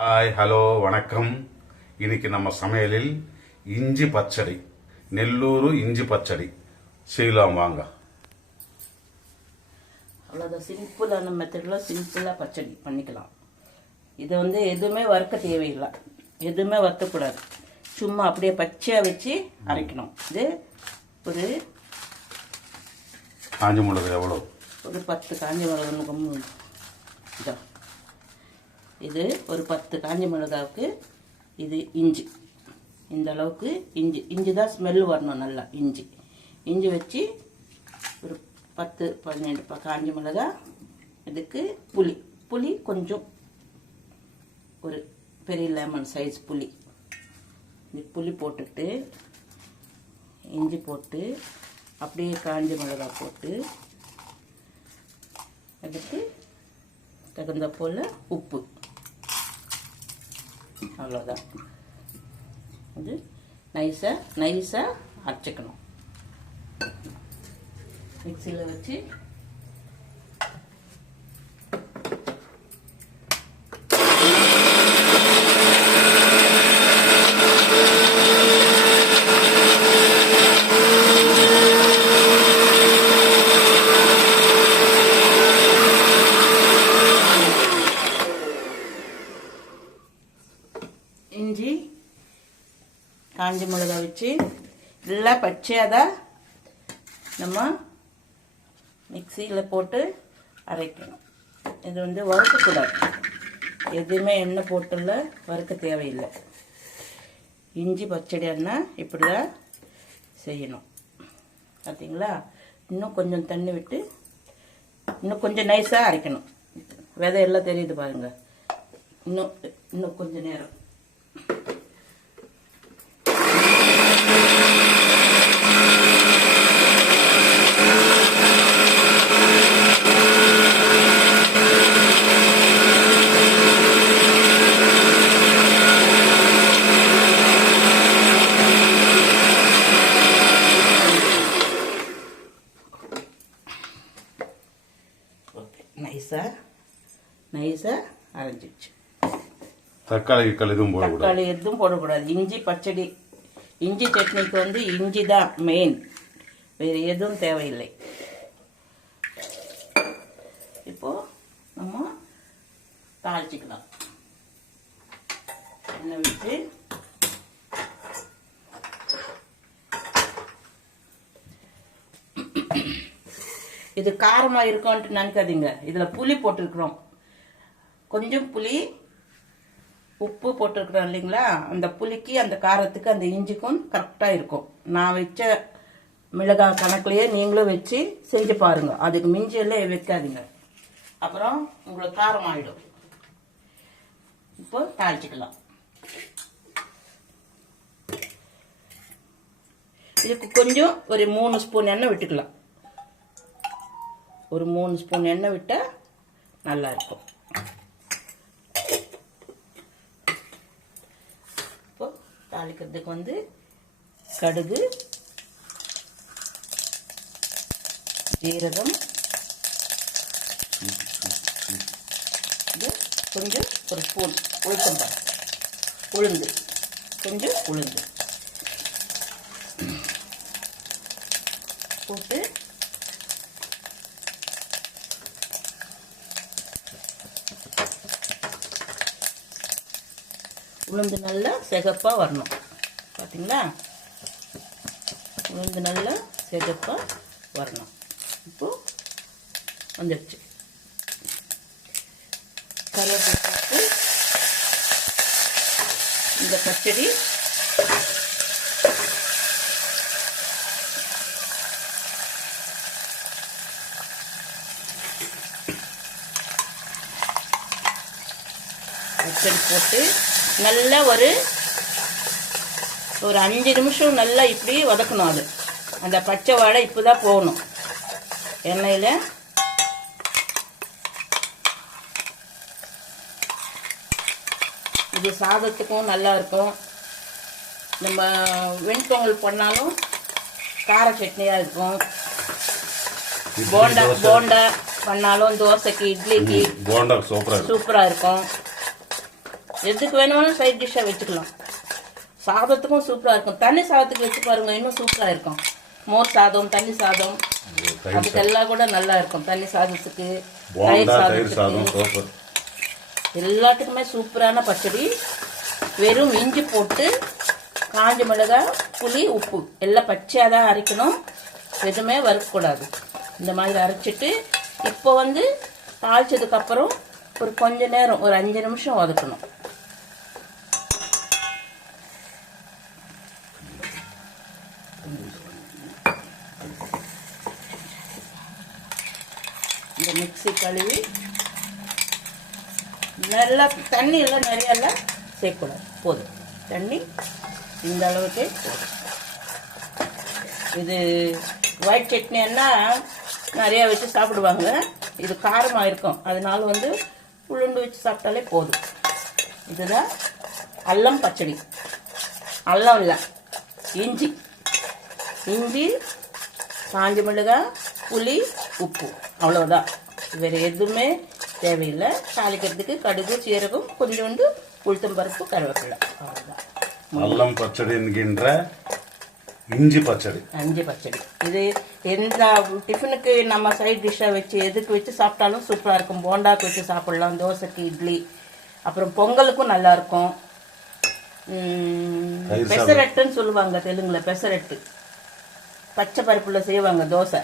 Hi hello வணக்கம். இன்னைக்கு நம்ம சமையலில் இஞ்சி பச்சடி நெல்லூரு இஞ்சி பச்சடி. செய்யலாம் வாங்க. அவ்வளோதான் சிம்பிளான மெத்தடில் சிம்பிளாக பச்சடி பண்ணிக்கலாம். இதை வந்து எதுவுமே வறுக்க தேவையில்லை. எதுவுமே வறுக்கக்கூடாது. சும்மா அப்படியே பச்சையாக வச்சு அரைக்கணும். இது ஒரு காஞ்ச மிளகு எவ்வளோ ஒரு பத்து காஞ்ச மிளகா முகம் இது ஒரு பத்து காஞ்ச மிளகாவுக்கு இது இஞ்சி. இந்த அளவுக்கு இஞ்சி. இஞ்சி தான் ஸ்மெல் வரணும் நல்லா இஞ்சி. இஞ்சி வச்சு ஒரு பத்து பன்னெண்டு ப- காஞ்ச மிளகா இதுக்கு புளி. புளி கொஞ்சம். ஒரு பெரிய லெமன் சைஸ் புளி. இந்த புளி போட்டுட்டு இஞ்சி போட்டு அப்படியே காஞ்ச மிளகா போட்டு அதுக்கு தகுந்த போல் உப்பு. அவ்வளோதான் இது நைஸாக நைஸாக அரைச்சிக்கணும். மிக்சியில் வச்சு இஞ்சி காஞ்ச மிளகா வச்சு நல்லா பச்சையாக தான் நம்ம மிக்சியில் போட்டு அரைக்கணும். இது வந்து வறுக்கக்கூடாது. எதுவுமே எண்ணெய் போட்டுல வறுக்க தேவையில்லை. இஞ்சி பச்சடி எண்ணெய் இப்படி தான் செய்யணும். பார்த்தீங்களா இன்னும் கொஞ்சம் தண்ணி விட்டு இன்னும் கொஞ்சம் நைஸாக அரைக்கணும். விதையெல்லாம் தெரியுது பாருங்கள் இன்னும் இன்னும் கொஞ்சம் நேரம் ஓகே நைஸாக நைஸாக அரைஞ்சிடுச்சு தக்காளி எதுவும் தக்காளி எதுவும் போடக்கூடாது. இஞ்சி பச்சடி இஞ்சி சட்னிக்கு வந்து இஞ்சி தான் மெயின் வேறு எதுவும் தேவையில்லை. இப்போ நம்ம தாளிச்சிக்கலாம். எண்ணெய் விட்டு. இது காரமாக இருக்கும்ன்ட்டு நினைக்காதீங்க. இதில் புளி போட்டிருக்கிறோம். கொஞ்சம் புளி உப்பு போட்டிருக்கிறோம் இல்லைங்களா? அந்த புளிக்கு அந்த காரத்துக்கு அந்த இஞ்சிக்கும் கரெக்டாக இருக்கும். நான் வச்ச மிளகாய் கணக்குலேயே நீங்களும் வச்சு செஞ்சு பாருங்கள் அதுக்கு மிஞ்சி எல்லாம் வைக்காதீங்க. அப்புறம் உங்களுக்கு காரம் ஆகிடும் இப்போ தாளிச்சிக்கலாம். இதுக்கு கொஞ்சம் ஒரு மூணு ஸ்பூன் எண்ணெய் விட்டுக்கலாம். ஒரு மூணு ஸ்பூன் எண்ணெய் விட்டால் நல்லா இருக்கும் இப்போ தாளிக்கிறதுக்கு வந்து கடுகு ஜீரகம் இது கொஞ்சம் ஒரு ஸ்பூன் உளுத்தம்பருப்பு உளுந்து கொஞ்சம் உளுந்து. போட்டு உளுந்து நல்லா சிகப்பாக வரணும். பார்த்தீங்களா உளுந்து நல்லா சிகப்பாக வரணும். இப்போ வந்துடுச்சு கருவேப்பிலை போட்டு இந்த பச்சடி. பச்சடி போட்டு நல்லா ஒரு ஒரு அஞ்சு நிமிஷம் நல்லா இப்படி வதக்கணும் அது. அந்த பச்சை வாடை இப்போ தான் போகணும். எண்ணெயில். இது சாதத்துக்கும் நல்லா இருக்கும். நம்ம வெண்பொங்கல் பண்ணாலும் கார சட்னியாக இருக்கும். போண்டா போண்டா பண்ணாலும் தோசைக்கு இட்லிக்கு போண்டா சூப்பராக சூப்பராக இருக்கும். எதுக்கு வேணுமாலும் சைட் டிஷ்ஷாக வச்சுக்கலாம். சாதத்துக்கும் சூப்பராக இருக்கும். தண்ணி சாதத்துக்கு வச்சு பாருங்க இன்னும் சூப்பராக இருக்கும். மோர் சாதம் தண்ணி சாதம். அதுக்கெல்லாம் கூட நல்லா இருக்கும். தண்ணி சாதத்துக்கு தயிர் சாதத்துக்கு. எல்லாத்துக்குமே சூப்பரான பச்சடி. வெறும் இஞ்சி போட்டு காஞ்ச மிளகாய் புளி உப்பு. எல்லாம் பச்சையாக தான் அரைக்கணும். எதுவுமே வறுக்கக்கூடாது இந்த மாதிரி அரைச்சிட்டு இப்போ வந்து தாளிச்சதுக்கு அப்புறம் ஒரு கொஞ்ச நேரம் ஒரு அஞ்சு நிமிஷம் வதக்கணும். இந்த மிக்ஸி கழுவி நல்லா தண்ணி எல்லாம் நிறைய எல்லாம் சேர்க்கக்கூடாது போதும். தண்ணி இந்த அளவுக்கு போதும். இது ஒயிட் சட்னின்னா நிறையா வச்சு சாப்பிடுவாங்க. இது காரமாக இருக்கும். அதனால வந்து உளுண்டு வச்சு சாப்பிட்டாலே போதும். இதுதான் அல்லம் பச்சடி. அல்லம் இல்லை இஞ்சி. இஞ்சி காஞ்ச மிளகாய் புளி உப்பு. அவ்வளோதான் வேறு எதுவுமே தேவையில்லை. தாளிக்கிறதுக்கு கடுகு சீரகம் கொஞ்சோண்டு உளுத்தம் பருப்பு கருவேப்பிலை. அவ்வளோதான் அல்லம் பச்சடி என்கின்ற இஞ்சி பச்சடி. அஞ்சு பச்சடி. இது எந்த டிஃபனுக்கு நம்ம சைட் டிஷ்ஷாக வச்சு எதுக்கு வச்சு சாப்பிட்டாலும் சூப்பராக இருக்கும். போண்டாக்கு வச்சு சாப்பிடலாம். தோசைக்கு இட்லி. அப்புறம் பொங்கலுக்கும் நல்லா இருக்கும் உம், தயிர் சாதம். பெசரட்டுன்னு சொல்லுவாங்க தெலுங்குல பெசரட்டு. பச்சை பருப்புல செய்வாங்க தோசை.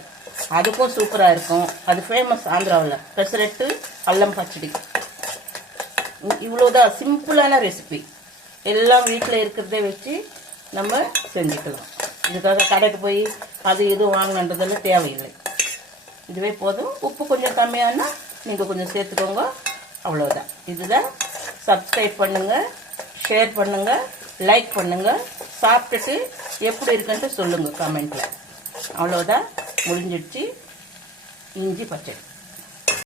அதுக்கும் சூப்பராக இருக்கும். அது ஃபேமஸ் ஆந்திராவில். பெசரட்டு அல்லம் பச்சடி. இவ்வளோதான் சிம்பிளான ரெசிபி எல்லாம் வீட்டில் இருக்கிறதே வச்சு நம்ம செஞ்சுக்கலாம். இதுக்காக கடைக்கு போய் அது இது வாங்கணுன்றதெல்லாம் தேவையில்லை. இதுவே போதும். உப்பு கொஞ்சம் கம்மியானா நீங்கள் கொஞ்சம் சேர்த்துக்கோங்க. அவ்வளோதான் இதுதான். சப்ஸ்கிரைப் பண்ணுங்கள் ஷேர் பண்ணுங்கள் லைக் பண்ணுங்கள் சாப்பிட்டுட்டு எப்படி இருக்குன்ட்டு சொல்லுங்கள் கமெண்ட்டில் அவ்வளோதான் முடிஞ்சிடுச்சு இஞ்சி பச்சடி